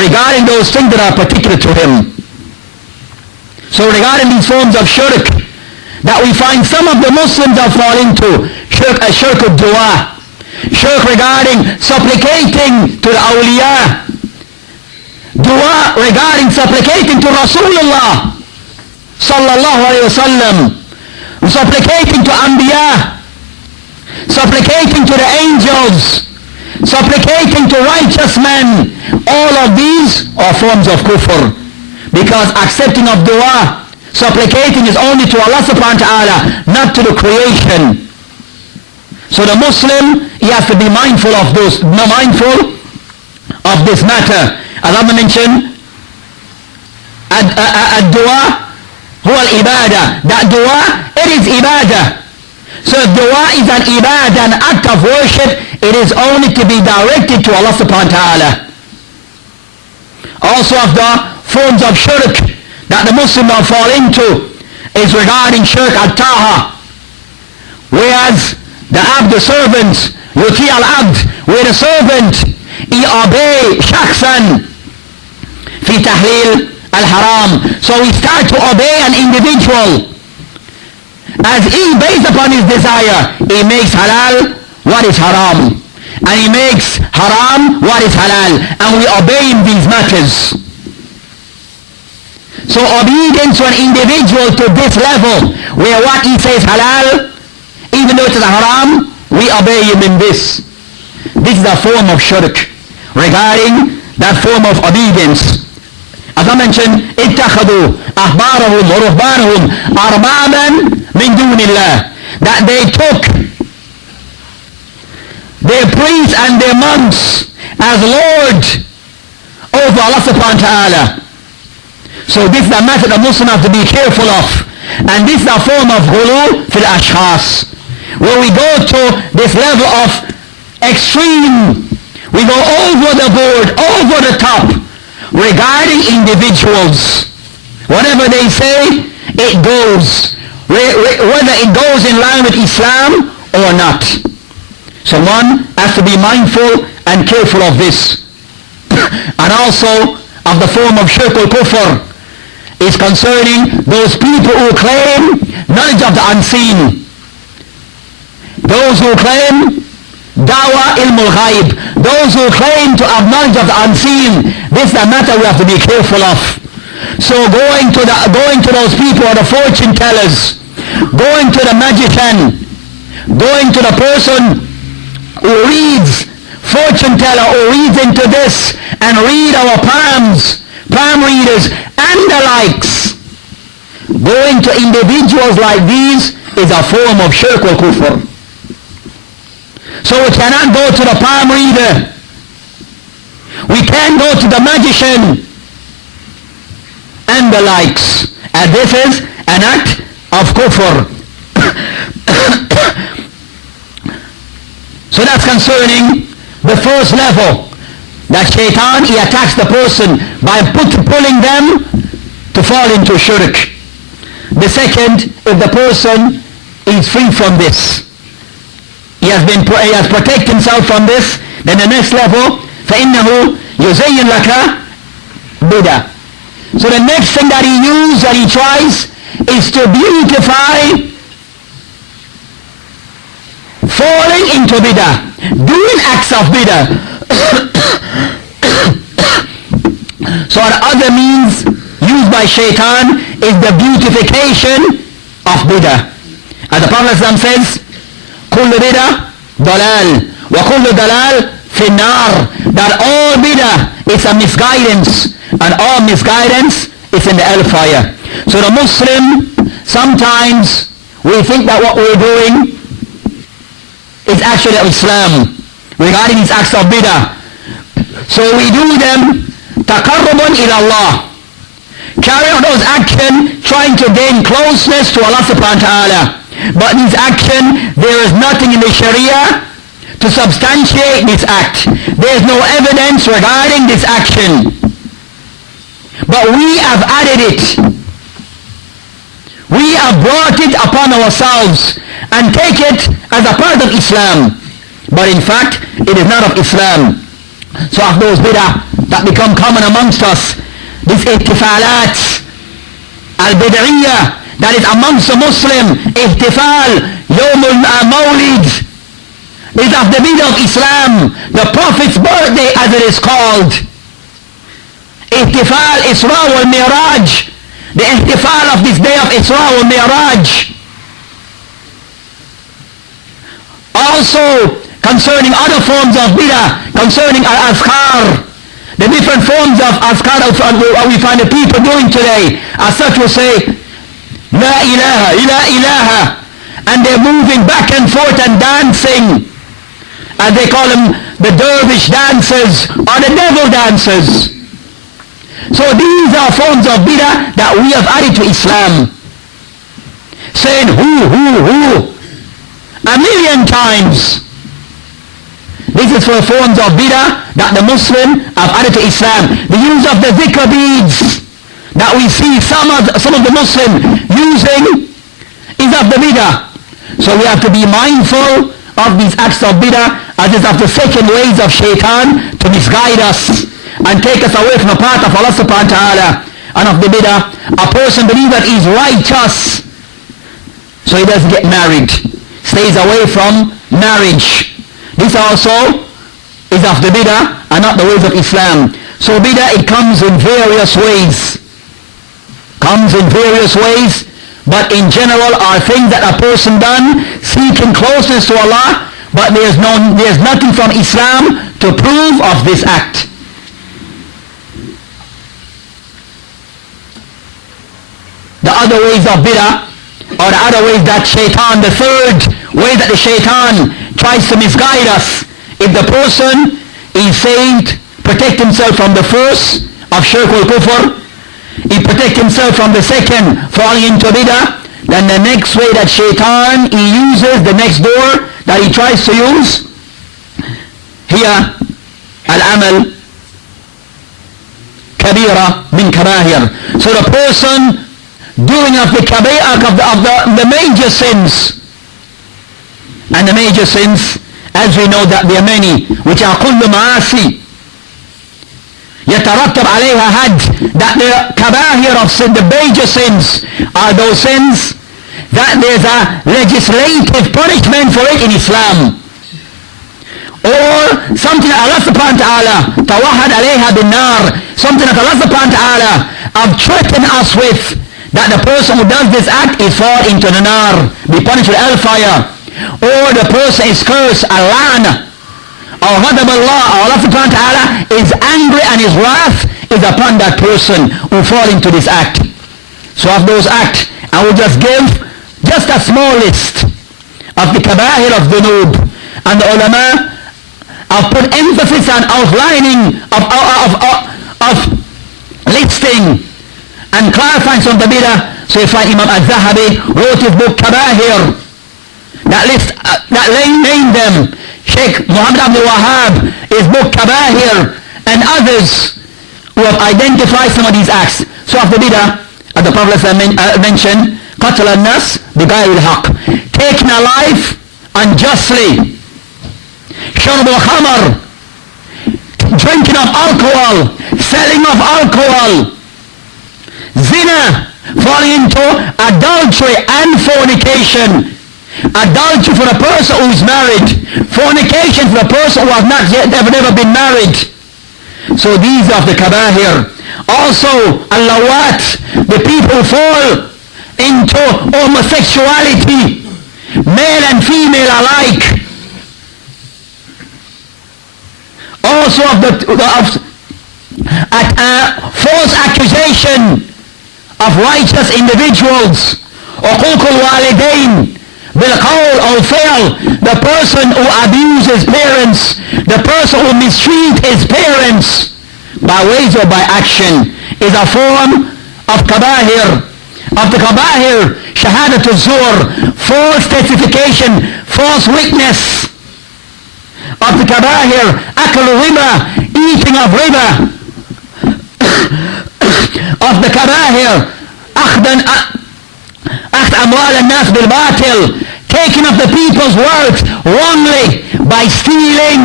regarding those things that are particular to him. So regarding these forms of shirk that we find some of the Muslims have fallen into, shirk of dua, shirk regarding supplicating to the awliya, dua regarding supplicating to Rasulullah sallallahu alayhi wasallam, supplicating to anbiya, supplicating to the angels, supplicating to righteous men. All of these are forms of kufr, because accepting of dua, supplicating is only to Allah subhanahu wa ta'ala, not to the creation. So the Muslim, he has to be mindful of this matter. As I mentioned, ad-dua huwa al-ibadah. That dua, it is ibadah. So if dua is an ibadah, an act of worship, it is only to be directed to Allah subhanahu wa ta'ala. Also of the forms of shirk that the Muslim will fall into is regarding shirk at-taha, whereas the abd, the servant, yuti al-abd, where the servant, he obey shakhsan fi tahlil al-haram. So he starts to obey an individual. As he, based upon his desire, he makes halal what is haram, and he makes haram what is halal, and we obey in these matters. So obedience to an individual to this level, where what he says halal, even though it is a haram, we obey him in this. This is a form of shirk regarding that form of obedience. As I mentioned, اتخذوا أحبارهم ورهبانهم أربابا من دون الله, that they took their priests and their monks as Lord over Allah subhanahu wa ta'ala. So this is a matter that Muslims have to be careful of. And this is a form of ghulu fil ashkhas, where we go to this level of extreme. We go over the board, over the top, regarding individuals. Whatever they say, it goes. Whether it goes in line with Islam or not. So one has to be mindful and careful of this. And also of the form of shirk al-kufr is concerning those people who claim knowledge of the unseen. Those who claim dawa ilmul ghaib. Those who claim to have knowledge of the unseen. This is a matter we have to be careful of. So going to those people or the fortune tellers, going to the magician, going to the person who reads, fortune teller who reads into this and read our palms, palm readers and the likes. Going to individuals like these is a form of shirk or kufr. So we cannot go to the palm reader. We can't go to the magician and the likes. And this is an act of kufr. So that's concerning the first level, that Shaytaan, he attacks the person by pulling them to fall into shirk. The second, if the person is free from this, he has protected himself from this, then the next level, فَإِنَّهُ يُزَيِّنْ لَكَ بِدَى. So the next thing that he uses, that he tries, is to beautify falling into bidah, doing acts of bidah. So the other means used by Shaytaan is the beautification of bidah. As the Prophet says, كل bidah dalal wa kullu dalal fi nar, that all bidah is a misguidance, and all misguidance is in the hellfire. So the Muslim, sometimes we think that what we're doing is actually Islam regarding these acts of bidah. So we do them taqarrubun ila Allah, carry out those actions trying to gain closeness to Allah subhanahu wa ta'ala. But this action, there is nothing in the Sharia to substantiate this act. There is no evidence regarding this action. But we have added it. We have brought it upon ourselves and take it as a part of Islam. But in fact, it is not of Islam. So of those bid'ah that become common amongst us. This ihtifalat al-bid'iyah that is amongst the Muslim, ihtifal, Yawm al-Mawlid, is of the middle of Islam, the Prophet's birthday as it is called. Ihtifal Isra wal Miraj, the ihtifal of this day of Isra wal Miraj. Also concerning other forms of bid'ah, concerning al-azkar, the different forms of azkar we find the people doing today. As such will say, La ilaha, ila ilaha, and they're moving back and forth and dancing, as they call them, the dervish dancers or the devil dancers. So these are forms of bid'ah that we have added to Islam, saying who, 1,000,000 times. This is for forms of bid'ah that the Muslim have added to Islam. The use of the dhikr beads that we see some of the Muslim using is of the bid'ah. So we have to be mindful of these acts of bid'ah, as is of the second ways of Shaytaan to misguide us and take us away from the path of Allah subhanahu wa ta'ala. And of the bid'ah, a person believes that he is righteous, so he doesn't get married, stays away from marriage. This also is of the bid'ah and not the ways of Islam. So bid'ah, it comes in various ways. But in general are things that a person done seeking closeness to Allah, but there's nothing from Islam to prove of this act. The other ways of bid'ah, or the other ways that Shaytaan, the third way that the Shaytaan tries to misguide us, if the person is saved, protect himself from the first of shirk wal kufr, he protect himself from the second, falling into bid'ah, then the next way that Shaytaan, he uses, the next door that he tries to use, here, al-amal kabira min kabahir. So the person doing of the kaba'ir, of the major sins, and the major sins, as we know that there are many, which are kullu ma'asi يترتب عليها had, that the kabahir of sin, the major sins, are those sins that there's a legislative punishment for it in Islam, or something that Allah subhanahu wa ta'ala tawahad alayha bin nar, something that Allah subhanahu wa ta'ala have threatened us with, that the person who does this act is fall into the nar, be punished with hellfire, or the person is cursed, Allah, or ghadab Allah subhanahu wa ta'ala is angry and his wrath is upon that person who fall into this act. So of those acts, I will just give just a small list of the kabahir of dhunub, and the ulama have put emphasis on outlining of listing and clarifying some of the bid'ah. So you find Imam al-Zahabi wrote his book Kabahir, that named them. Sheikh Muhammad Abdul Wahhab, his book Kabahir, and others who have identified some of these acts. So of the bid'ah, as the Prophet mentioned, qatl al-nas bighayri al-haq, taking a life unjustly, shurb al-khamar, drinking of alcohol, selling of alcohol, zina, falling into adultery and fornication. Adultery for a person who is married, fornication for a person who has not yet never been married. So these are the kabahir. Also, allawat, the people fall into homosexuality, male and female alike. Also false accusation of righteous individuals, uquq al-walidain, bilqawl or fail, the person who abuses parents, the person who mistreats his parents by ways or by action, is a form of kabahir. Of the kabahir, shahadat al-zur, false testification, false witness. Of the kabahir, akal riba, eating of riba. Of the kabahir, أخذ أموال الناس بالباطل, taking of the people's wealth wrongly by stealing,